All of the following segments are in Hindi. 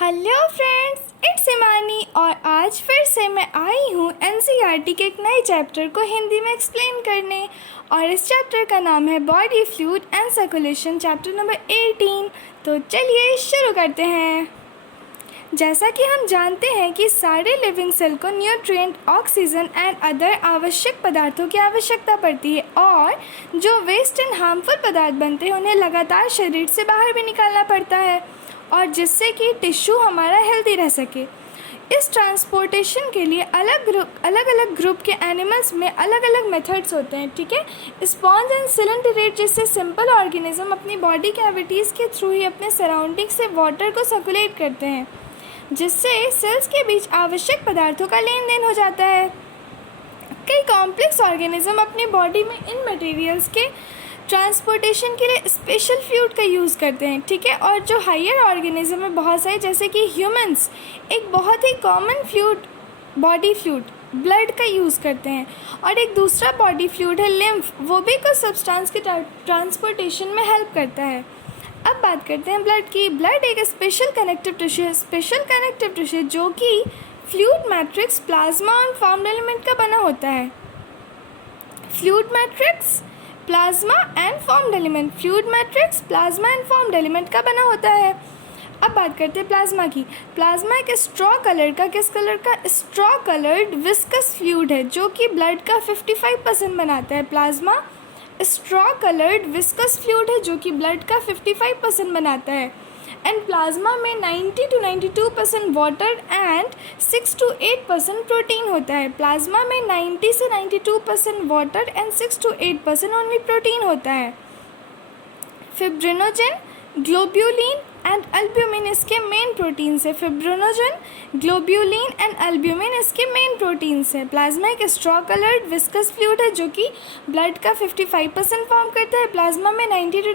हेलो फ्रेंड्स, इट्स इमानी और आज फिर से मैं आई हूँ एनसीईआरटी के एक नए चैप्टर को हिंदी में एक्सप्लेन करने। और इस चैप्टर का नाम है body fluid and circulation, chapter number 18। तो चलिए शुरू करते हैं। जैसा कि हम जानते हैं कि सारे लिविंग सेल को न्यूट्रिएंट, ऑक्सीजन एंड अदर आवश्यक पदार्थों की आवश्यकता पड़ती है और जो वेस्ट एंड हार्मफुल पदार्थ बनते हैं उन्हें लगातार शरीर से बाहर भी निकालना पड़ता है और जिससे कि टिश्यू हमारा हेल्दी रह सके। इस ट्रांसपोर्टेशन के लिए अलग अलग ग्रुप के एनिमल्स में अलग अलग मेथड्स होते हैं, ठीक है। स्पॉन्ज एंड सिलेंडरेट जैसे सिंपल ऑर्गेनिज्म अपनी बॉडी कैविटीज़ के थ्रू ही अपने सराउंडिंग से वाटर को सर्कुलेट करते हैं, जिससे सेल्स के बीच आवश्यक पदार्थों का लेन देन हो जाता है। कई कॉम्प्लेक्स ऑर्गेनिज्म अपनी बॉडी में इन मटेरियल्स के ट्रांसपोर्टेशन के लिए स्पेशल फ्लूइड का यूज़ करते हैं, ठीक है। और जो हायर ऑर्गेनिज्म है बहुत सारे, जैसे कि ह्यूमंस एक बहुत ही common fluid, body fluid blood का यूज़ करते हैं। और एक दूसरा बॉडी फ्लूइड है लिम्फ, वो भी कुछ सब्सटेंस के ट्रांसपोर्टेशन में हेल्प करता है। अब बात करते हैं ब्लड की। ब्लड एक स्पेशल कनेक्टिव टिश्यू जो कि फ्लूइड मैट्रिक्स, प्लाज्मा और फॉर्म्ड एलिमेंट का बना होता है। Fluid matrix, plasma and formed element, fluid matrix, plasma and formed element का बना होता है। अब बात करते हैं प्लाज्मा की। प्लाज्मा एक स्ट्रॉ कलर का, किस कलर का? स्ट्रॉ कलर्ड विस्कस फ्लूइड है जो कि ब्लड का 55% बनाता है। Plasma straw coloured viscous fluid है जो कि ब्लड का 55% बनाता है। एंड प्लाज्मा में 90 to 92% water and 6 to 8% protein होता है। प्लाज्मा में 90 से 92% water and 6 to 8% only protein होता है। फिब्रिनोजन, ग्लोब्यूलिन एंड अल्ब्यूमिन इसके मेन प्रोटीन्स है। फिब्रिनोजन, ग्लोब्यूलिन एंड अल्ब्यूमिन इसके मेन प्रोटीन्स है। प्लाज्मा एक स्ट्रॉ कलर्ड विस्कस फ्लूइड है जो कि ब्लड का 55% फॉर्म करता है। प्लाज्मा में 90 to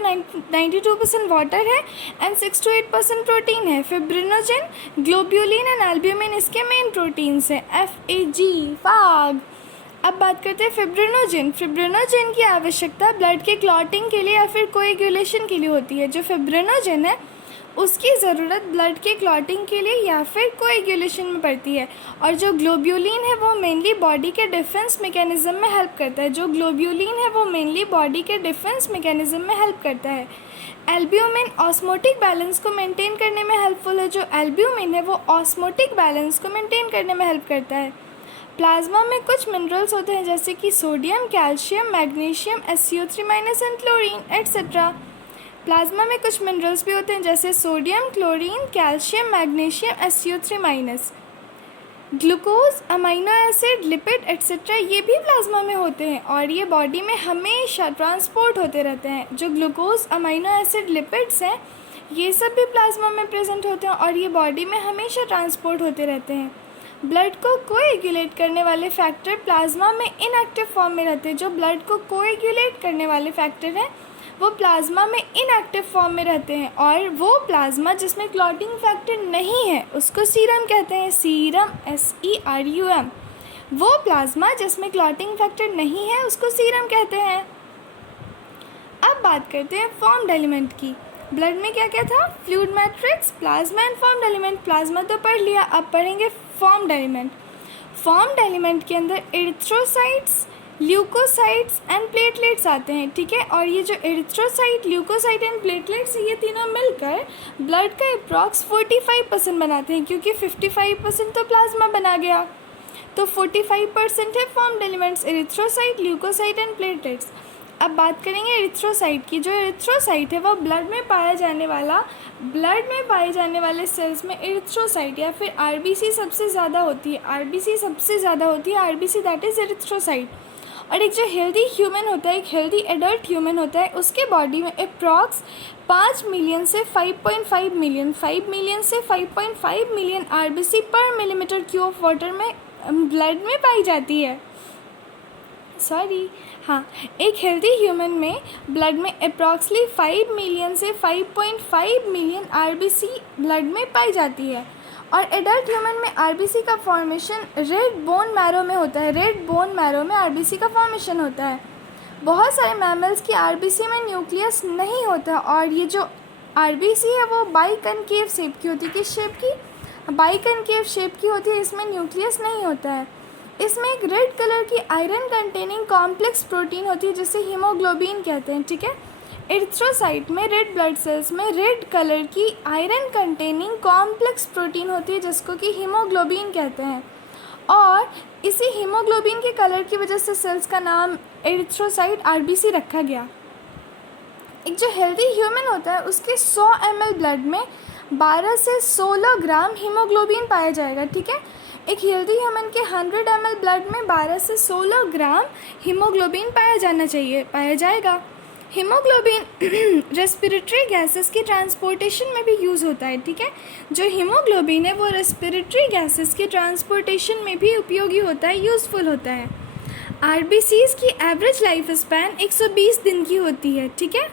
92% वाटर है एंड 6 to 8% प्रोटीन है। फिब्रिनोजन, ग्लोब्यूलिन एंड अल्ब्यूमिन इसके मेन प्रोटीन्स है। फाग। अब बात करते हैं फिब्रिनोजन। फिब्रिनोजन की आवश्यकता ब्लड के क्लॉटिंग के लिए या फिर कोएगुलेशन के लिए होती है। जो फिब्रिनोजन है उसकी ज़रूरत ब्लड के क्लॉटिंग के लिए या फिर कोएगुलेशन में पड़ती है। और जो ग्लोब्यूलिन है वो मेनली बॉडी के डिफेंस मैकेनिज्म में हेल्प करता है। एल्ब्यूमिन ऑस्मोटिक बैलेंस को मेंटेन करने में हेल्पफुल है। जो एल्ब्यूमिन है वो ऑस्मोटिक बैलेंस को मेंटेन करने में हेल्प करता है। प्लाज्मा में कुछ मिनरल्स होते हैं जैसे कि sodium, calcium, magnesium, SiO3- and chlorine etcetera. Plasma में कुछ मिनरल्स भी होते हैं जैसे sodium, chlorine, calcium, magnesium, SiO3-। Glucose, amino acid, lipid etcetera ये भी प्लाज्मा में होते हैं और ये बॉडी में हमेशा ट्रांसपोर्ट होते रहते हैं। जो ग्लूकोज, अमीनो एसिड, लिपिड्स हैं ये सब भी प्लाज्मा में प्रेजेंट होते हैं और ये बॉडी में हमेशा ट्रांसपोर्ट होते रहते हैं। ब्लड को कोएगुलेट करने वाले फैक्टर प्लाज्मा में इनएक्टिव फॉर्म में रहते हैं। जो ब्लड को कोएगुलेट करने वाले फैक्टर हैं वो प्लाज्मा में इनएक्टिव फॉर्म में रहते हैं और वो प्लाज्मा जिसमें क्लॉटिंग फैक्टर नहीं है उसको सीरम कहते हैं। Serum, SERUM। वो प्लाज्मा जिसमें क्लॉटिंग फैक्टर नहीं है उसको सीरम कहते हैं। अब बात करते हैं फॉर्म्ड एलिमेंट की। ब्लड में क्या क्या था? Fluid matrix, plasma and formed element. Plasma तो पढ़ लिया, अब पढ़ेंगे फॉर्म्ड एलिमेंट। फॉर्म्ड एलिमेंट के अंदर एरिथ्रोसाइट्स, ल्यूकोसाइट्स एंड प्लेटलेट्स आते हैं, ठीक है। और ये जो एरिथ्रोसाइट, ल्यूकोसाइट एंड प्लेटलेट्स ये तीनों मिलकर ब्लड का अप्रॉक्स 45% बनाते हैं, क्योंकि 55% तो प्लाज्मा बना गया, तो 45% है formed elements, erythrocyte, leucocyte and platelets. अब बात करेंगे एरिथ्रोसाइट की। जो एरिथ्रोसाइट है वो ब्लड में पाए जाने वाले सेल्स में एरिथ्रोसाइट या फिर RBC सबसे ज़्यादा होती है। RBC that is erythrocyte. और एक जो हेल्दी ह्यूमन होता है, एक हेल्दी एडल्ट ह्यूमन होता है, उसके बॉडी में अप्रॉक्स 5 मिलियन से 5.5 मिलियन, 5 मिलियन से 5.5 मिलियन RBC पर मिलीमीटर क्यूब ऑफ वाटर में ब्लड में पाई जाती है। एक हेल्दी ह्यूमन में ब्लड में अप्रॉक्सली 5 मिलियन से 5.5 मिलियन RBC ब्लड में पाई जाती है। और एडल्ट ह्यूमन में RBC का फॉर्मेशन रेड बोन मैरो में होता है। रेड बोन मैरो में RBC का फॉर्मेशन होता है। बहुत सारे मैमल्स की RBC में न्यूक्लियस नहीं होता और ये जो आरबीसी है वो बाइकनकेव शेप की होती है। किस शेप की? बाइकनकेव शेप की होती है। इसमें न्यूक्लियस नहीं होता है। इसमें एक रेड कलर की आयरन कंटेनिंग कॉम्प्लेक्स प्रोटीन होती है जिसे हीमोग्लोबिन कहते हैं, ठीक है। एरिथ्रोसाइट में, रेड ब्लड सेल्स में रेड कलर की आयरन कंटेनिंग कॉम्प्लेक्स प्रोटीन होती है जिसको कि हीमोग्लोबिन कहते हैं। और इसी हीमोग्लोबिन के कलर की वजह से सेल्स का नाम एरिथ्रोसाइट आरबीसी रखा गया। एक जो हेल्दी ह्यूमन होता है उसके 100 ml ब्लड में 12 से 16 ग्राम हीमोग्लोबिन पाया जाएगा, ठीक है। एक हेल्दी ह्यूमन के 100 ml ब्लड में 12 से 16 ग्राम हीमोग्लोबिन पाया जाएगा। हीमोग्लोबिन रेस्पिरेटरी गैसेस की ट्रांसपोर्टेशन में भी यूज़ होता है, ठीक है। जो हीमोग्लोबिन है वो रेस्पिरेटरी गैसेस के ट्रांसपोर्टेशन में भी उपयोगी होता है, यूज़फुल होता है। आरबीसीज़ की एवरेज लाइफ स्पैन 120 दिन की होती है, ठीक है।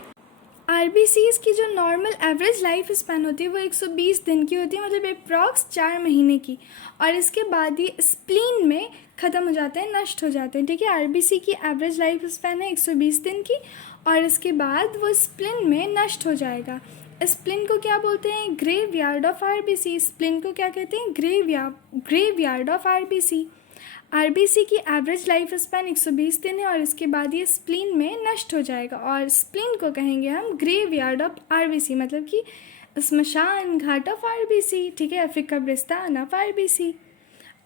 आरबीसीज़ की जो नॉर्मल एवरेज लाइफ स्पैन होती है वो 120 दिन की होती है, मतलब अप्रॉक्स 4 महीने की। और इसके बाद ये स्प्लीन में ख़त्म हो जाते हैं, नष्ट हो जाते हैं, ठीक है। आरबीसी की एवरेज लाइफ स्पैन है 120 दिन की और इसके बाद वो स्प्लीन में नष्ट हो जाएगा। स्प्लीन को क्या बोलते हैं? Graveyard of RBC. स्प्लीन को क्या कहते हैं? Graveyard of RBC. आरबीसी की एवरेज लाइफ स्पैन 120 दिन है और इसके बाद ये स्प्लीन में नष्ट हो जाएगा और स्प्लीन को कहेंगे हम ग्रेवयार्ड ऑफ आरबीसी, मतलब कि स्मशान घाट ऑफ आरबीसी, ठीक है, फिर कब्रिस्तान ऑफ आरबीसी।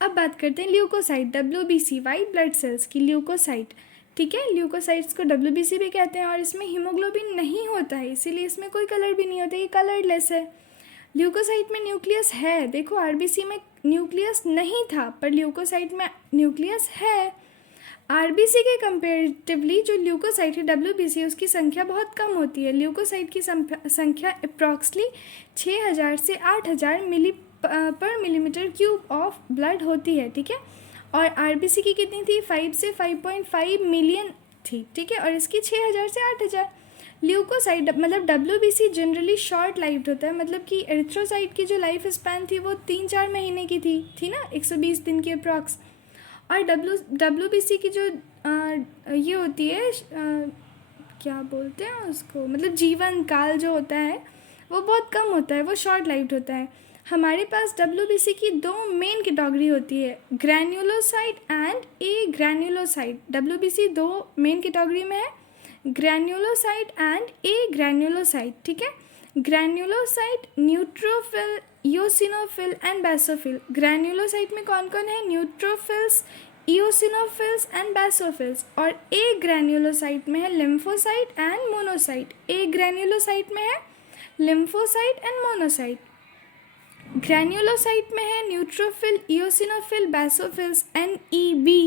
अब बात करते हैं leucocyte, WBC, white blood cells की ल्यूकोसाइट, ठीक है। ल्यूकोसाइट्स को डब्ल्यूबीसी भी कहते हैं और इसमें हीमोग्लोबिन नहीं होता है, इसीलिए इसमें कोई कलर भी नहीं होता, ये कलरलेस है। ल्यूकोसाइट में न्यूक्लियस है, देखो आरबीसी में न्यूक्लियस नहीं था पर ल्यूकोसाइट में न्यूक्लियस है। आरबीसी के कंपेरेटिवली जो ल्यूकोसाइट है डब्ल्यूबीसी उसकी संख्या बहुत कम होती है। ल्यूकोसाइट की संख्या अप्रॉक्सली 6000 से 8000 मिली पर मिलीमीटर क्यूब ऑफ ब्लड होती है, ठीक है। और आरबीसी की कितनी थी? 5 से 5.5 मिलियन थी, ठीक है। और इसकी 6000 से 8000। ल्यूकोसाइट मतलब डब्ल्यूबीसी जनरली शॉर्ट लाइफ्ड होता है, मतलब कि एरिथ्रोसाइट की जो लाइफ स्पैन थी वो 3-4 महीने की थी ना, 120 दिन की अप्रॉक्स। और डब्ल्यूबीसी की जो ये होती है क्या बोलते हैं उसको, मतलब जीवन काल जो होता है वो बहुत कम होता है, वो शॉर्ट लाइफ्ड होता है। हमारे पास डब्ल्यूबीसी की 2 मेन कैटेगरी होती है, granulocyte and agranulocyte. WBC 2 main category में है, ग्रैन्युलोसाइट एंड ए ग्रैन्युलोसाइट, ठीक है। Granulocyte neutrophil, eosinophil and basophil. Granulocyte में कौन कौन है? Neutrophils, eosinophils and basophils. और ए ग्रैन्युलोसाइट में है lymphocyte and monocyte. Agranulocyte में है लिम्फोसाइट एंड मोनोसाइट। ग्रैन्युलोसाइट में है neutrophil, eosinophil, basophils and EB.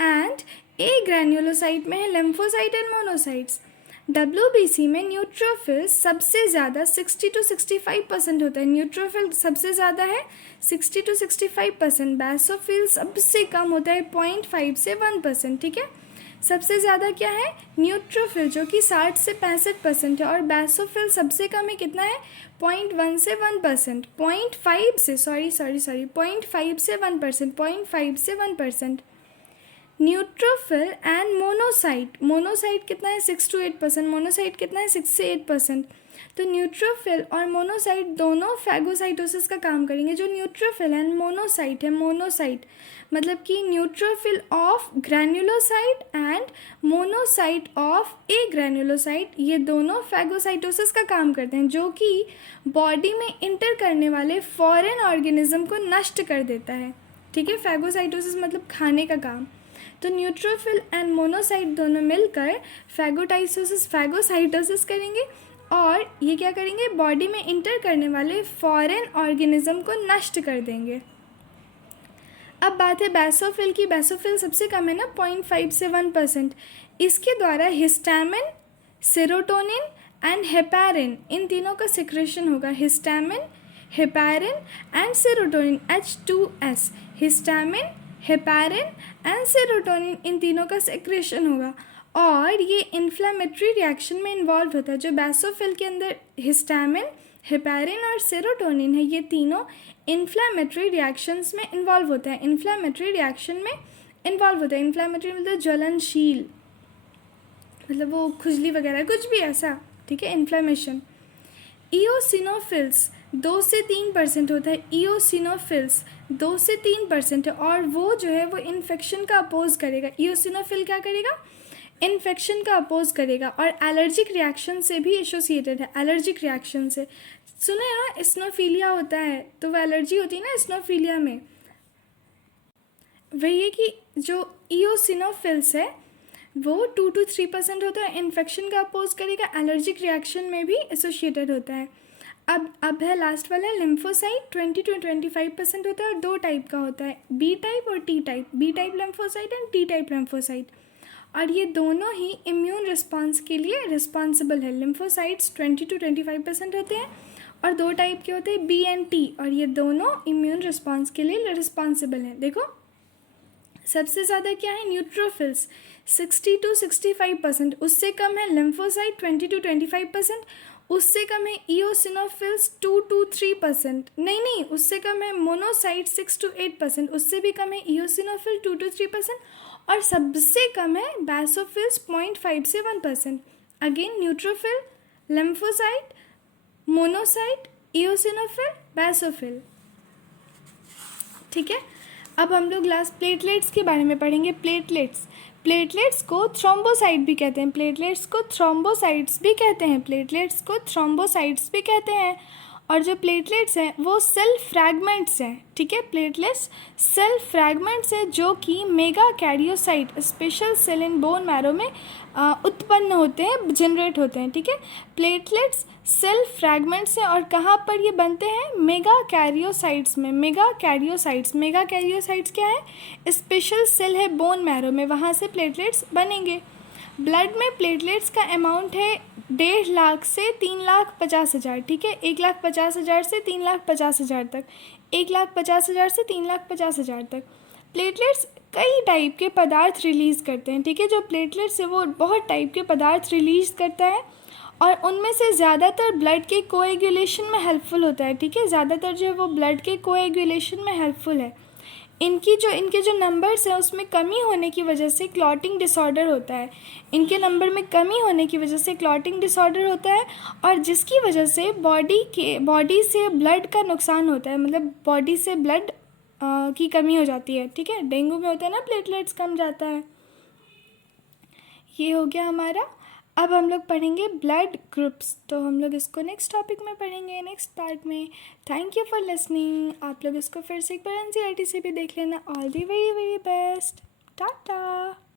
And agranulocyte में है लिम्फोसाइट एंड मोनोसाइट्स। डब्ल्यूबीसी में न्यूट्रोफिल सबसे ज़्यादा 60 to 65% होता है। न्यूट्रोफिल सबसे ज़्यादा है 60 to 65%। बेसोफिल सबसे कम होता है 0.5 से 1%, ठीक है। सबसे ज़्यादा क्या है? न्यूट्रोफिल जो कि 60 से 65% है और बेसोफिल सबसे कम है, कितना है? 0.1 से 1%, 0.5 से 0.5 से 1%, 0.5 से 1%। न्यूट्रोफिल एंड मोनोसाइट, मोनोसाइट कितना है? 6 to 8%, मोनोसाइट कितना है? 6 से 8%। तो न्यूट्रोफिल और मोनोसाइट दोनों फैगोसाइटोसिस का काम करेंगे। जो न्यूट्रोफिल एंड मोनोसाइट है, मोनोसाइट मतलब कि neutrophil of granulocyte and monocyte of agranulocyte, ये दोनों फैगोसाइटोसिस का काम करते हैं जो कि बॉडी में इंटर करने वाले फॉरेन ऑर्गेनिज्म को नष्ट कर देता है, ठीक है। फैगोसाइटोसिस मतलब खाने का काम। तो न्यूट्रोफिल एंड मोनोसाइट दोनों मिलकर फैगोसाइटोसिस करेंगे और ये क्या करेंगे? बॉडी में इंटर करने वाले फॉरेन ऑर्गेनिज्म को नष्ट कर देंगे। अब बात है बेसोफिल की। बेसोफिल सबसे कम है ना, 0.5 से 1%। इसके द्वारा हिस्टामिन, सेरोटोनिन एंड हेपारिन, इन तीनों का सिक्रेशन होगा। Histamine, heparin and serotonin, H2S। Histamine, heparin and serotonin, इन तीनों का सेक्रेशन होगा और ये इन्फ्लेमेटरी रिएक्शन में इन्वॉल्व होता है। जो बेसोफिल के अंदर हिस्टामिन, हेपारिन और सेरोटोनिन है, ये तीनों इन्फ्लेमेटरी रिएक्शंस में इन्वॉल्व होता है। इन्फ्लेमेटरी रिएक्शन में इन्वॉल्व होता है। इन्फ्लेमेटरी मतलब ज्वलनशील, मतलब वो खुजली वगैरह कुछ भी ऐसा, ठीक है, इन्फ्लेमेशन। ईओसिनोफिल्स 2 से 3% होता है। ईओसिनोफिल्स 2 से 3% है, और वो जो है वो इन्फेक्शन का अपोज करेगा। ईओसिनोफिल क्या करेगा? इन्फेक्शन का अपोज करेगा, और एलर्जिक रिएक्शन से भी एसोसिएटेड है। एलर्जिक रिएक्शन से सुना है, स्नोफीलिया होता है, तो वो एलर्जी होती है ना स्नोफीलिया में। वही है कि जो ईओसिनोफिल्स है वो 2 to 3% होता है, इन्फेक्शन का अपोज करेगा, एलर्जिक रिएक्शन में भी एसोसिएटेड होता है। अब है लास्ट वाला लिम्फोसाइट, 20 to 25% होता है, और 2 टाइप का होता है, बी टाइप और T type. B type lymphocyte and T type lymphocyte, और ये दोनों ही इम्यून रिस्पॉन्स के लिए रिस्पॉन्सिबल है। लिम्फोसाइट्स 20 to 25% होते हैं, और 2 टाइप के होते हैं, बी एंड टी, और ये दोनों इम्यून रिस्पॉन्स के लिए रिस्पॉन्सिबल हैं। देखो सबसे ज़्यादा क्या है? न्यूट्रोफिल्स 60 to 65%, उससे कम है लिम्फोसाइट 20 to 25%, उससे कम है ईओसिनोफिल्स 2 to 3%, नहीं उससे कम है मोनोसाइट 6 to 8%, उससे भी कम है ईओसिनोफिल 2 to 3%, और सबसे कम है बैसोफिल्स 0.5 से 1%। Again neutrophil, lymphocyte, monocyte, eosinophil, basophil. ठीक है, अब हम लोग लास्ट प्लेटलेट्स के बारे में पढ़ेंगे। प्लेटलेट्स को थ्रोम्बोसाइट भी कहते हैं, प्लेटलेट्स को थ्रोम्बोसाइट्स भी कहते हैं, प्लेटलेट्स को थ्रोम्बोसाइट्स भी कहते हैं। और जो प्लेटलेट्स हैं वो सेल फ्रैगमेंट्स हैं। ठीक है, प्लेटलेट्स सेल फ्रैगमेंट्स हैं जो कि megakaryocyte special cell in bone marrow में उत्पन्न होते हैं, जनरेट होते हैं। ठीक है, प्लेटलेट्स सेल फ्रैगमेंट्स हैं, और कहाँ पर ये बनते हैं? मेगा कैरियोसाइट्स में। मेगा कैरियोसाइट्स क्या है? स्पेशल सेल है बोन मैरो में, वहाँ से प्लेटलेट्स बनेंगे। ब्लड में प्लेटलेट्स का अमाउंट है 1.5 लाख से 3,50,000। ठीक है, 1,50,000 से 3,50,000 तक, 1,50,000 से 3,50,000 तक। प्लेटलेट्स कई टाइप के पदार्थ रिलीज़ करते हैं। ठीक है, जो प्लेटलेट्स है वो बहुत टाइप के पदार्थ रिलीज़ करता है, और उनमें से ज़्यादातर ब्लड के कोएगुलेशन में हेल्पफुल होता है। ठीक है, ज़्यादातर जो है वो ब्लड के कोएगुलेशन में हेल्पफुल है। इनके जो नंबर्स हैं उसमें कमी होने की वजह से क्लॉटिंग डिसऑर्डर होता है। इनके नंबर में कमी होने की वजह से क्लॉटिंग डिसऑर्डर होता है, और जिसकी वजह से बॉडी से ब्लड का नुकसान होता है, मतलब बॉडी से ब्लड की कमी हो जाती है। ठीक है, डेंगू में होता है ना, प्लेटलेट्स कम जाता है। ये हो गया हमारा। अब हम लोग पढ़ेंगे ब्लड ग्रुप्स, तो हम लोग इसको नेक्स्ट टॉपिक में पढ़ेंगे, नेक्स्ट पार्ट में। Thank you for listening. आप लोग इसको फिर से एक बार एनसीईआरटी से भी देख लेना। All the very very best. Tata.